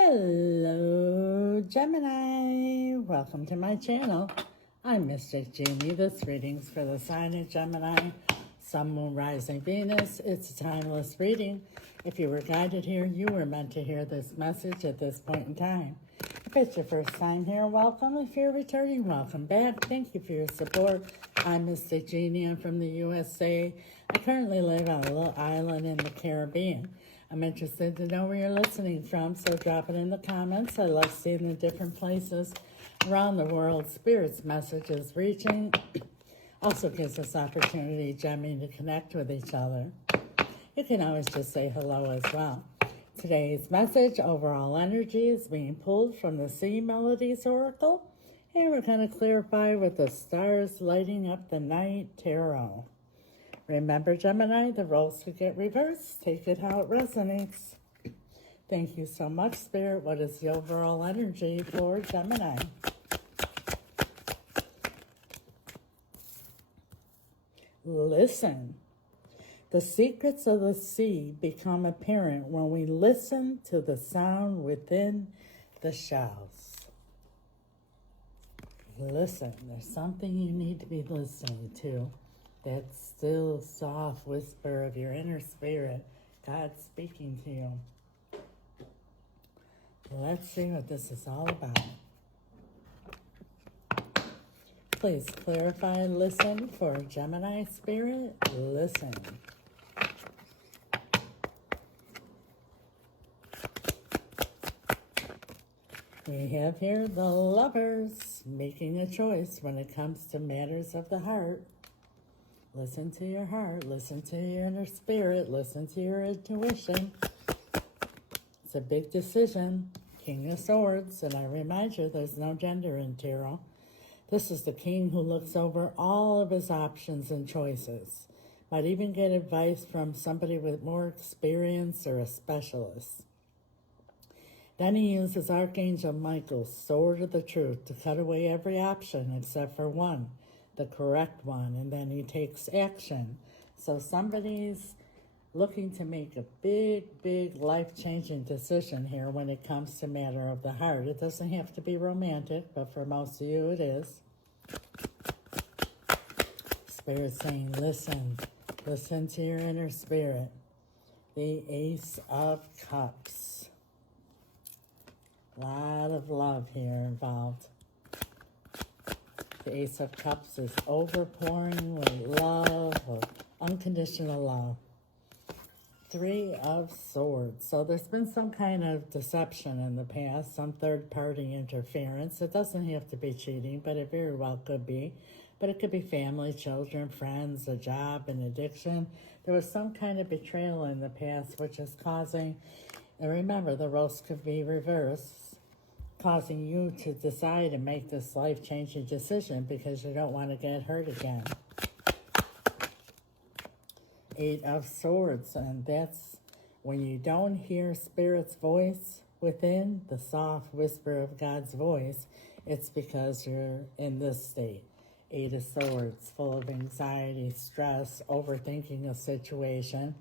Hello, Gemini. Welcome to my channel. I'm Mystic Jeanne. This reading's for the sign of Gemini, Sun, Moon, Rising, Venus. It's a timeless reading. If you were guided here, you were meant to hear this message at this point in time. If it's your first time here, welcome. If you're returning, welcome back. Thank you for your support. I'm Mystic Jeanne. I'm from the USA. I currently live on a little island in the Caribbean. I'm interested to know where you're listening from, so drop it in the comments. I love seeing the different places around the world Spirit's message is reaching. Also gives us opportunity, Gemini, to connect with each other. You can always just say hello as well. Today's message, overall energy, is being pulled from the Sea Melodies Oracle. And we're going to clarify with the stars lighting up the night tarot. Remember, Gemini, the roles could get reversed. Take it how it resonates. Thank you so much, Spirit. What is the overall energy for Gemini? Listen. The secrets of the sea become apparent when we listen to the sound within the shells. Listen. There's something you need to be listening to. That still soft whisper of your inner spirit, God speaking to you. Let's see what this is all about. Please clarify, listen for Gemini spirit, listen. We have here the Lovers making a choice when it comes to matters of the heart. Listen to your heart, listen to your inner spirit, listen to your intuition. It's a big decision. King of Swords, and I remind you there's no gender in tarot. This is the king who looks over all of his options and choices. Might even get advice from somebody with more experience or a specialist. Then he uses Archangel Michael's sword of the truth to cut away every option except for one. The correct one, and then he takes action. So somebody's looking to make a big life-changing decision here when it comes to matter of the heart. It doesn't have to be romantic, but for most of you it is. Spirit's saying, listen to your inner spirit. The Ace of Cups. A lot of love here involved. The Ace of Cups is overpouring with love, or unconditional love. Three of Swords. So there's been some kind of deception in the past, some third-party interference. It doesn't have to be cheating, but it very well could be. But it could be family, children, friends, a job, an addiction. There was some kind of betrayal in the past, which is causing, and remember, the roles could be reversed, causing you to decide and make this life-changing decision because you don't want to get hurt again. Eight of Swords, and that's when you don't hear Spirit's voice within, the soft whisper of God's voice, it's because you're in this state. Eight of Swords, full of anxiety, stress, overthinking a situation.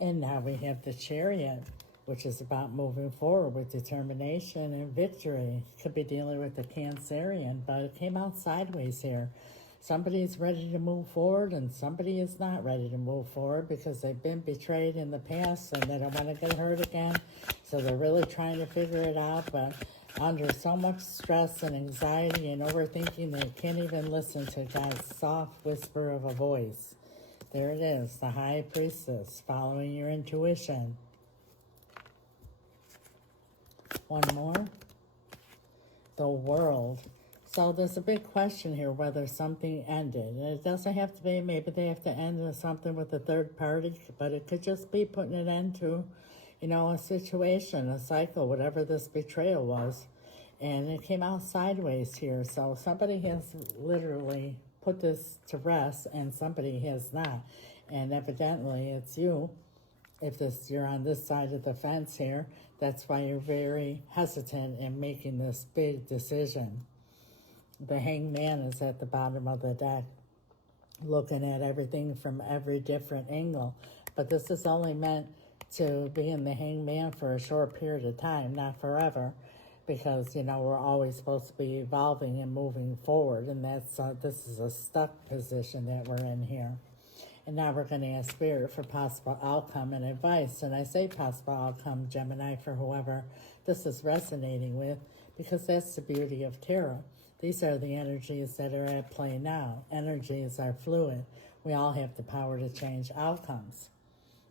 And now we have the Chariot, which is about moving forward with determination and victory. Could be dealing with the Cancerian, but it came out sideways here. Somebody's ready to move forward and somebody is not ready to move forward because they've been betrayed in the past and they don't want to get hurt again. So they're really trying to figure it out, but under so much stress and anxiety and overthinking, they can't even listen to God's soft whisper of a voice. There it is, the High Priestess, following your intuition. One more. The World. So there's a big question here whether something ended. And it doesn't have to be, maybe they have to end with something with a third party, but it could just be putting an end to, a situation, a cycle, whatever this betrayal was. And it came out sideways here. So somebody has literally put this to rest and somebody has not. And evidently it's you. If you're on this side of the fence here, that's why you're very hesitant in making this big decision. The Hangman is at the bottom of the deck, looking at everything from every different angle. But this is only meant to being the hangman for a short period of time, not forever, because, you know, we're always supposed to be evolving and moving forward, and this is a stuck position that we're in here. And now we're going to ask Spirit for possible outcome and advice. And I say possible outcome, Gemini, for whoever this is resonating with, because that's the beauty of tarot. These are the energies that are at play now. Energies are fluid. We all have the power to change outcomes.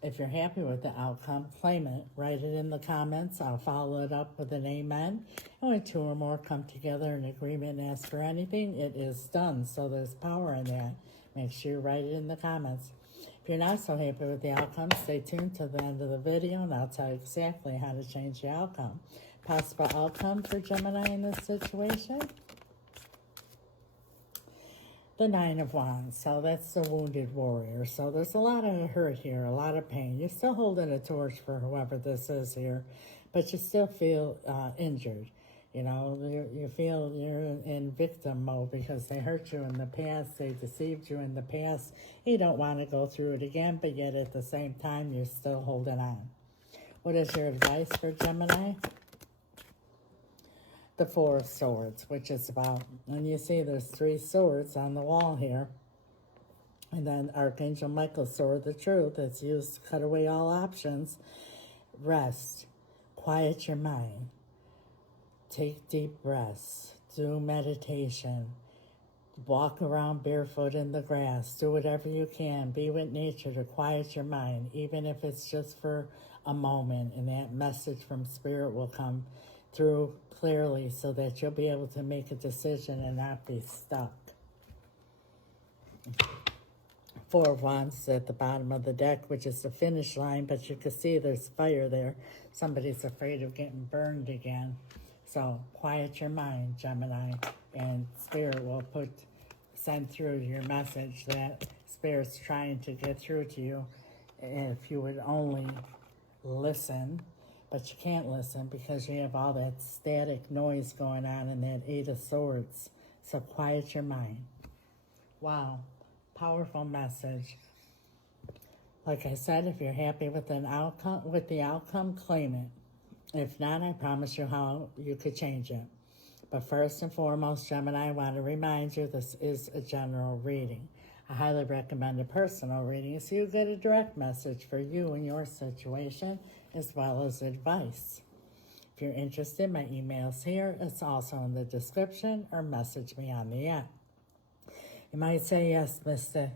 If you're happy with the outcome, claim it. Write it in the comments. I'll follow it up with an amen. And when two or more come together in agreement and ask for anything, it is done. So there's power in that. Make sure you write it in the comments. If you're not so happy with the outcome, stay tuned to the end of the video, and I'll tell you exactly how to change the outcome. Possible outcome for Gemini in this situation? The Nine of Wands. So that's the wounded warrior. So there's a lot of hurt here, a lot of pain. You're still holding a torch for whoever this is here, but you still feel injured. You know, you feel you're in victim mode because they hurt you in the past, they deceived you in the past. You don't want to go through it again, but yet at the same time, you're still holding on. What is your advice for Gemini? The Four of Swords, which is about, and you see there's 3 swords on the wall here. And then Archangel Michael's sword, the truth, that's used to cut away all options. Rest. Quiet your mind. Take deep breaths. Do meditation. Walk around barefoot in the grass. Do whatever you can. Be with nature to quiet your mind, even if it's just for a moment. And that message from Spirit will come through clearly so that you'll be able to make a decision and not be stuck. Four of Wands at the bottom of the deck, which is the finish line, but you can see there's fire there. Somebody's afraid of getting burned again. So quiet your mind, Gemini, and Spirit will send through your message that Spirit's trying to get through to you. If you would only listen, but you can't listen because you have all that static noise going on in that 8 of Swords. So quiet your mind. Wow, powerful message. Like I said, if you're happy with the outcome, claim it. If not, I promise you how you could change it. But first and foremost, Gemini, I want to remind you this is a general reading. I highly recommend a personal reading so you get a direct message for you and your situation, as well as advice. If you're interested, my email's here. It's also in the description, or message me on the app. You might say, yes, Mr.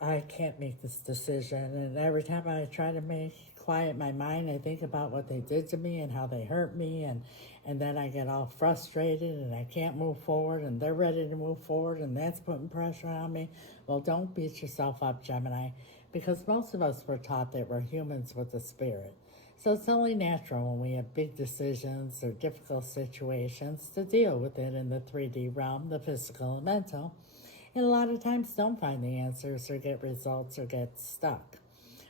I can't make this decision. And every time I try to quiet my mind, I think about what they did to me and how they hurt me. And then I get all frustrated and I can't move forward, and they're ready to move forward, and that's putting pressure on me. Well, don't beat yourself up, Gemini, because most of us were taught that we're humans with a spirit. So it's only natural when we have big decisions or difficult situations to deal with it in the 3D realm, the physical and mental. And a lot of times don't find the answers or get results or get stuck.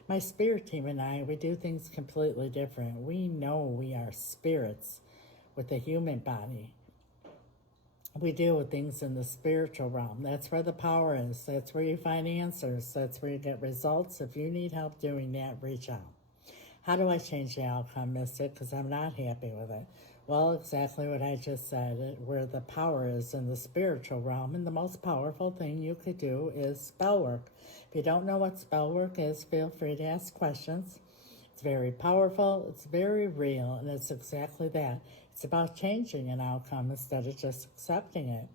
My spirit team and I, we do things completely different. We know we are spirits with a human body. We deal with things in the spiritual realm. That's where the power is. That's where you find answers. That's where you get results. If you need help doing that, reach out. How do I change the outcome, Mystic? Because I'm not happy with it. Well, exactly what I just said, where the power is in the spiritual realm, and the most powerful thing you could do is spell work. If you don't know what spell work is, feel free to ask questions. It's very powerful, it's very real, and it's exactly that. It's about changing an outcome instead of just accepting it.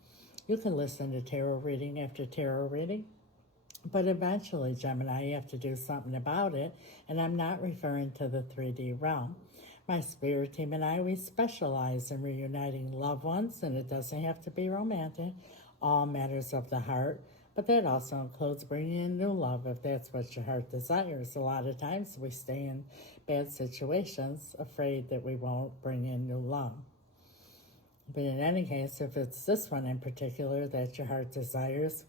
You can listen to tarot reading after tarot reading, but eventually, Gemini, you have to do something about it, and I'm not referring to the 3D realm. My spirit team and I, we specialize in reuniting loved ones, and it doesn't have to be romantic, all matters of the heart, but that also includes bringing in new love if that's what your heart desires. A lot of times we stay in bad situations afraid that we won't bring in new love. But in any case, if it's this one in particular that your heart desires,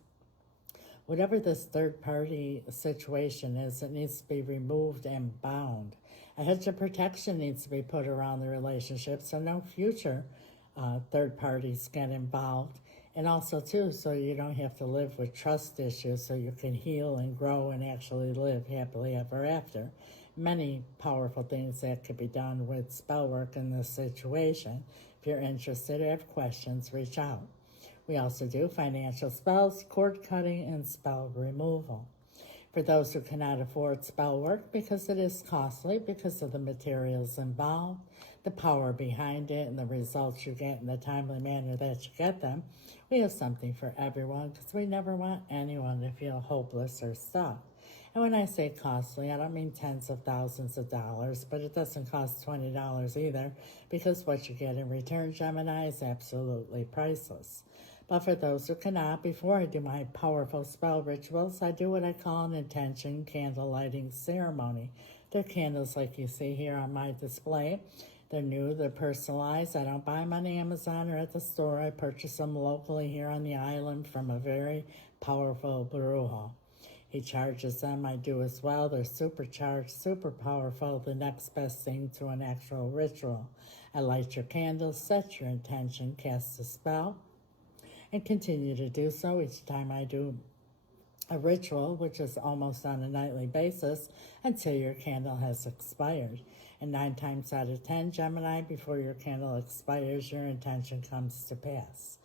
whatever this third-party situation is, it needs to be removed and bound. A hedge of protection needs to be put around the relationship so no future third parties get involved. And also, too, so you don't have to live with trust issues, so you can heal and grow and actually live happily ever after. many powerful things that could be done with spell work in this situation. If you're interested or have questions, reach out. We also do financial spells, cord cutting, and spell removal. For those who cannot afford spell work because it is costly, because of the materials involved, the power behind it, and the results you get in the timely manner that you get them, we have something for everyone because we never want anyone to feel hopeless or stuck. And when I say costly, I don't mean tens of thousands of dollars, but it doesn't cost $20 either, because what you get in return, Gemini, is absolutely priceless. But for those who cannot, before I do my powerful spell rituals, I do what I call an intention candle lighting ceremony. They're candles like you see here on my display. They're new, they're personalized. I don't buy them on Amazon or at the store. I purchase them locally here on the island from a very powerful brujo. He charges them, I do as well. They're supercharged, super powerful, the next best thing to an actual ritual. I light your candles, set your intention, cast a spell, and continue to do so each time I do a ritual, which is almost on a nightly basis, until your candle has expired. And 9 times out of 10, Gemini, before your candle expires, your intention comes to pass.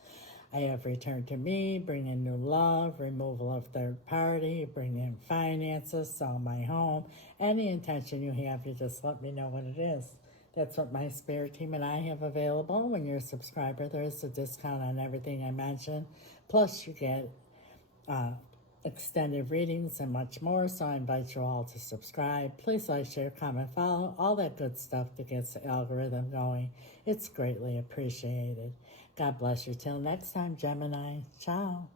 I have returned to me, bring in new love, removal of third party, bring in finances, sell my home. Any intention you have, you just let me know what it is. That's what my spirit team and I have available. When you're a subscriber, there is a discount on everything I mentioned. Plus, you get extended readings and much more, so I invite you all to subscribe. Please like, share, comment, follow, all that good stuff that gets the algorithm going. It's greatly appreciated. God bless you. Till next time, Gemini. Ciao.